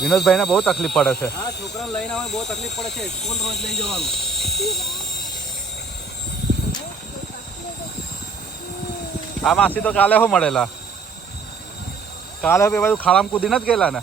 વિનોદભાઈ ને બહુ તકલીફ પડે છે. હા, છોકરાને લઈને આવે બહુ તકલીફ પડે છે. સ્કૂલ રોજ લઈ જવાનું. આ માસી તો કાલે હો મળેલા. કાલે એ બાજુ ખાડામાં કૂદીને જ ગયેલા ને.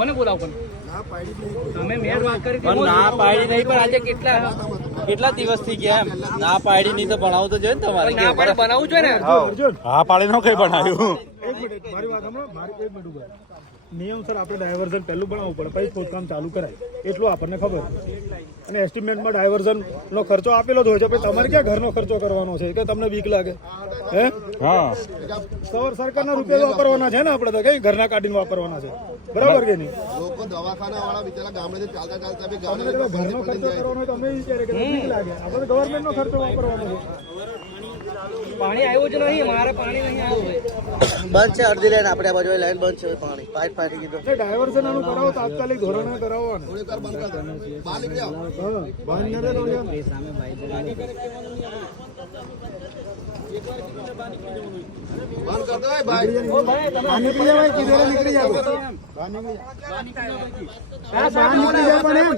કોને બોલાવ પણ તમે મેર વાત કરી હતી. ના પાડી નહીં, પણ આજે કેટલા દિવસથી ગયા એમ ના પાડી નહીં તો ભણાવું તો જોઈએ ને તમારે. ના પાડી બનાવવું જોઈએ ને. હા પાડી નો કઈ બનાવ્યું. એક મિનિટ મારી વાત સાંભળો. મારી એક મિનિટ ઉભા. નિયમસર આપણે ડાયવર્ઝન પહેલું બનાવવું પડે, પછી ખોદકામ ચાલુ કરાય, એટલું આપણને ખબર. અને એસ્ટિમેટમાં ડાયવર્ઝનનો ખર્ચો આપેલો જ હોય છે. પછી તમારે ક્યાં ઘરનો ખર્ચો કરવાનો છે કે તમને બીક લાગે? હે? હા, સરકારના રૂપિયા વાપરવાના છે ને આપણે તો, કઈ ઘરના કાઢીને વાપરવાના છે, બરાબર કે નહીં? લોકો દવાખાના વાળા બિચારા ગામડે ચાલતા ચાલતા બી ગામડે ઘરનો ખર્ચો કરવાનો તમે વિચારે કે બીક લાગે? આપણે ગવર્મેન્ટનો ખર્ચો વાપરવાનો છે. પાણી આવ્યું જ નહીં, મારે પાણી નહીં આવ્યું. બંધ છે અડધી લાઈન, આપણે આ બાજુ લાઈન બંધ છે. પાણી પાઇપ ફાટી ગયું. ડાયવર્ઝન આનું કરાવો, તાત્કાલિક ધોરણે કરાવવાનું. થોડી વાર બંધ કર બહાર નીકળી આવો. હા, બહાર નીકળે તો યાર. બંધ કર દો ભાઈ. બહાર નીકળી જાવ, કિધરે નીકળી જાવ. બહાર નીકળી જાવ પણ એમ.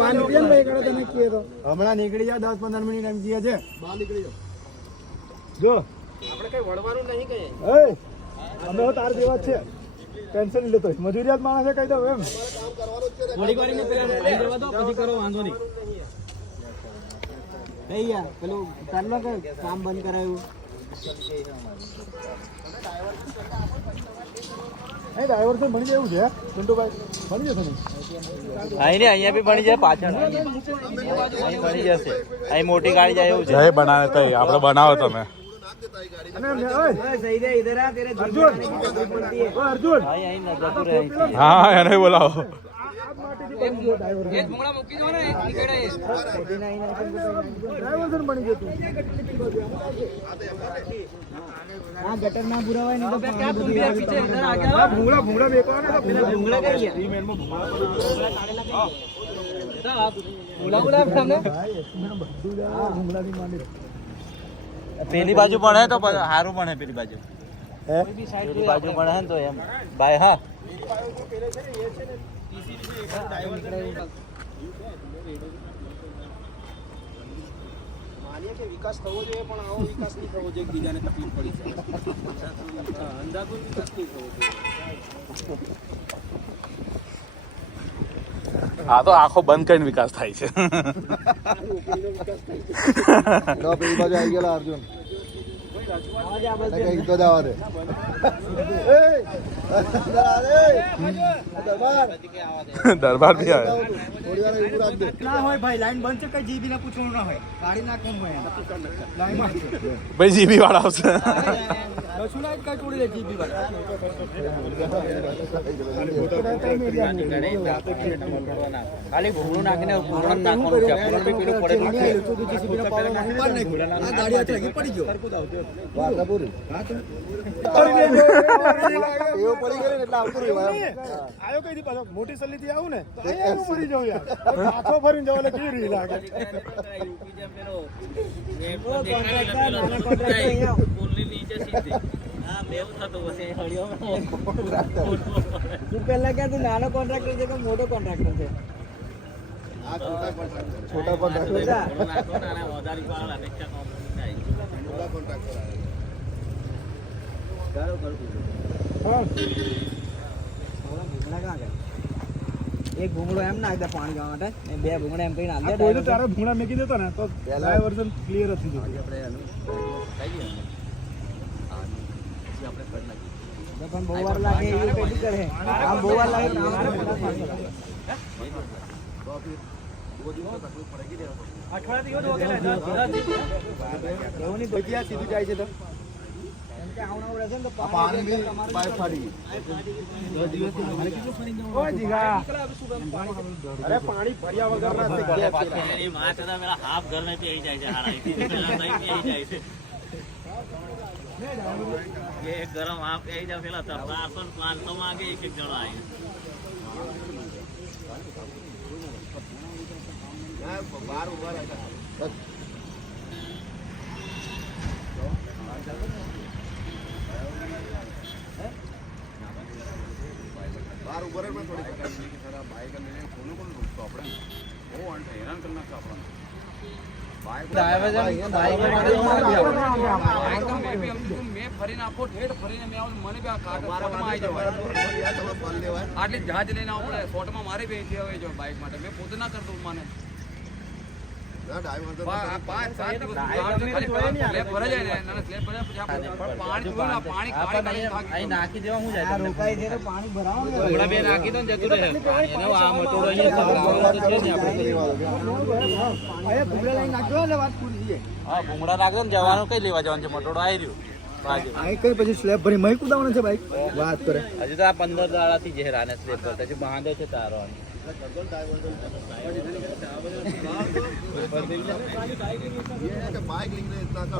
બહાર નીકળી ને એકડે તમે કીએ તો હમણાં નીકળી જાવ. 10-15 મિનિટ એમ કીએ છે. બહાર નીકળી જાઓ. જો આપણે કઈ વળવાનું નહીં કઈ. એ અમે હો તાર જેવા જ છે. ટેન્શન નહીં લેતો. મજૂરિયાત માણસે કહી દઉં એમ. થોડી વારીને પેલા લઈ જવા દો, પછી કરો, વાંધો નહીં. પેલું કાઢલો કે કામ બંધ કરાયું. ડાયવર્ઝન બની જાય એવું છે ચંદુભાઈ? બની જશે ને? અહીંયા બી બની જાય, પાછળ અહીં બની જશે. અહીં મોટી ગાડી જાય એવું છે. જય બનાવે તો આપણે બનાવો તમે. અર્જુન હા એને બોલાવો. ડાયવર્ઝન બની જતું. આ ગટર ના પુરાવાય નહીં તો ભૂંગળા ભૂંગળા બેકવાના તો પેલા ભૂંગળા કઈ ગયા? ભૂંગળાથી માંડી. પેલી બાજુ પણ હે તો સારું પણ હે. પેલી બાજુ પેલી બાજુ પણ હે ને તો એમ ભાઈ. હા, માનીએ કે વિકાસ થવો જોઈએ, પણ આવો વિકાસ નહીં થવો જોઈએ બીજાને તકલીફ પડી છે. અંદાજો વિકાસ નહીં થવો જોઈએ. આ તો આખો બંધ કરીને વિકાસ થાય છે. પેલી બાજુ આવી ગયેલા અર્જુન. કઈ તો જવા દે. દરબાર બી આવે. થોડી વાર ઊભું રાખ દે. ના હોય ભાઈ, લાઈન બંધ છે. કઈ જીબી ના પૂછવાનું ના હોય. ગાડી નાખવાનું હોય. લાઈન ભાઈ જીબી વાળા આવશે. કશું ના કઈ તોડી દે જીબી વાળા. ખાલી ભૂંગળું નાખીને પૂરણ નાખવાનું છે. પૂરણ બી પેલું પડે ગાડી પડી ગયો. એવું પડી ગયું એટલે આવતું રહ્યું. આયો કઈ પાછો મોટી સલ્લી થી આવું ને તો મરી જાવ યાર. પાછો ફરીને જવા એટલે કેવી રીત લાગે. પેલા ક્યાં તું નાનો કોન્ટ્રાક્ટર છે કે મોટો કોન્ટ્રાક્ટર છે? છોટા કોન્ટ્રાક્ટર. એક ભૂંગળો એમ નાખ દે પાણી જવા માટે, ને 2 ભૂંગળા એમ કહીને આ કોઈ તો તારે ભૂંગળા મેકી દેતો ને તો ડાયવર્ઝન ક્લિયર થઈ જતું. પણ બહુ વાર લાગે એવું કઈ કરે. આ બહુ વાર લાગે. ભજીયા સીધું જાય છે તો આ પાણી બી પાઇપ ફાડી ગઈ. અરે પાણી ભર્યા વગર ના હાફ ઘર ને પી જાય છે હારા પી જાય છે એક ગરમ હાફ પી જાય પેલા 400-500 માંગે એક જણો આવી બહાર ઉભા રહ્યા બહાર ઉભા રહે થોડી બાઈક અને કોને કોને રોકતો આપણે બહુ હેરાન કરી નાખતો આપણને આટલી જહાજ લઈને આવું પડે શોર્ટમાં મારે બી જો બાઇક માટે મેં પોતે ના કરતો મને નાખી દેવા હું જાય પાણી ભરાવો બે નાખી દો ને જતું રહે આ મટોડો અહીંયા ભૂંગળા લઈને નાખ્યો એટલે વાત પૂરી છે. હા ભૂંગળા નાખજો ને જવાનું કઈ લેવા જવાનું છે મટોડો આવી રહ્યું અહીં કઈ પછી સ્લેબ ભરી મહી કુદાવાનું છે બાઈક વાત કરે હજુ તો આ 15 દાડાથી જે રાને સ્લેપ કરતા છે બાંધે છે તારો બાઈક લઈને ઇતના કા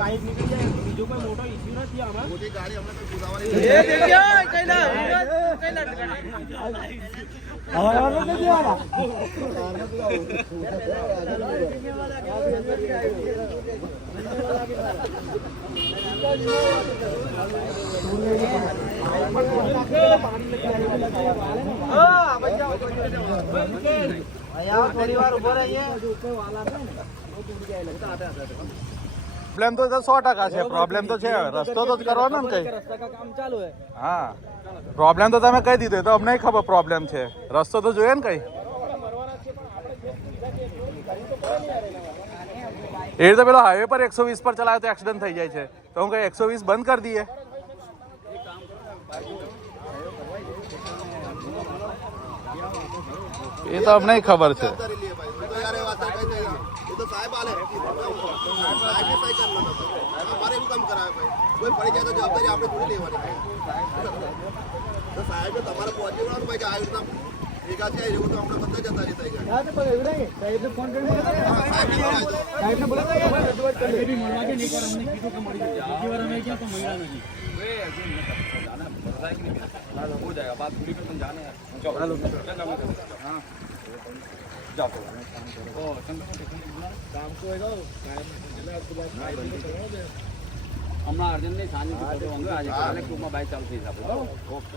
બાઈક નીકળી જાય બીજો કોઈ મોટો ઇશ્યુ નથી આમાં. મોટી ગાડી આપણે કોઈ કુદાવાની પ્રોબ્લેમ તો 100% છે. પ્રોબ્લેમ તો છે, રસ્તો તો જ કરવાનો ને કઈ. હા પ્રોબ્લેમ તો તમે કહી દીધો, તો અમને ખબર પ્રોબ્લેમ છે, રસ્તો તો જોઈએ ને કઈ. એ રીતે પેલો હાઈવે પર 120 પર ચલાવે તો એક્સિડન્ટ થઈ જાય છે, તો હું કઈ 120 બંધ કરી દઈએ. એ તો અમને ખબર છે. तो साहब आले साहब ने सही करना था हमारे भी काम कराया भाई कोई पड़ी जाए तो जवाबदारी आपने पूरी लेवानी तो साहब ने તમારે પહોંચી વળવાનું ભાઈ કે આ રીતના ભેગા થયા એવું તો આપણે બધા જતા રહેતા ગયા હા તો પણ એવું નહીં સાહેબને ફોન કરીને સાહેબને બોલાવો રજૂઆત કરી બી મળવા કે નહીં અમને કીધું કે મળી જાય બીજી વાર અમે ક્યાં તો મળ્યા નથી हो जाएगा बात पूरी कर तुम जाना है चलो क्या काम कर हाँ जाओ काम को होगा હમણાં અર્જન્ટ નહીં સાંજે હોંगे આજે કાલે ક્રૂમાં બાઇક ચાલુ થઈ જશે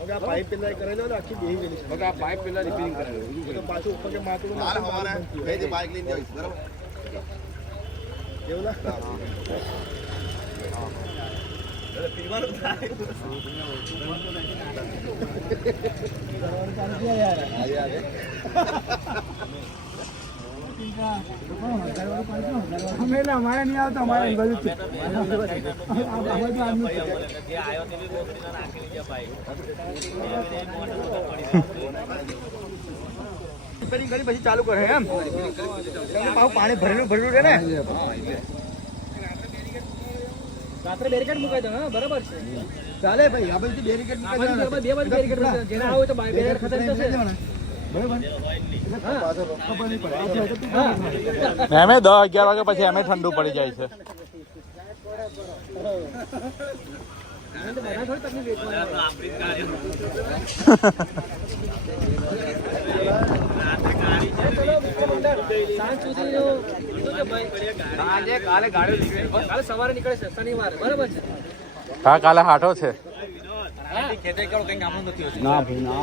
ઓકે પાઇપ પેલા કરેલો ને આખી બેહી ગયેલી છે. ઓકે આ પાઇપ પેલા રિપેરિંગ કરેલું તો પાછું ઉપર કે માથું હાલ હવારે ગઈ હતી બાઇક લઈને જઈશ બરાબર એવું ના हमारे नहीं आता हमारे રિપેરિંગ કરી પછી ચાલુ કરે એમ પાણી ભરેલું રહે ને રાત્રે બેરિકેડ મુકાઈ દો હા બરાબર છે ચાલે ભાઈ આ બધી બેરિકેડ મુકાઈ દો બે બાજુ બેરિકેડ મુકાઈ જેના આવે તો બેરિકેડ ખતમ થશે એમે 10-11 વાગે પછી એમે ઠંડુ પડી જાય છે. કાલે સવારે નીકળે છે શનિવારે બરાબર છે હા કાલે હાટો છે. ખેતર કરો કઈ કામ નથી ના ભાઈ ના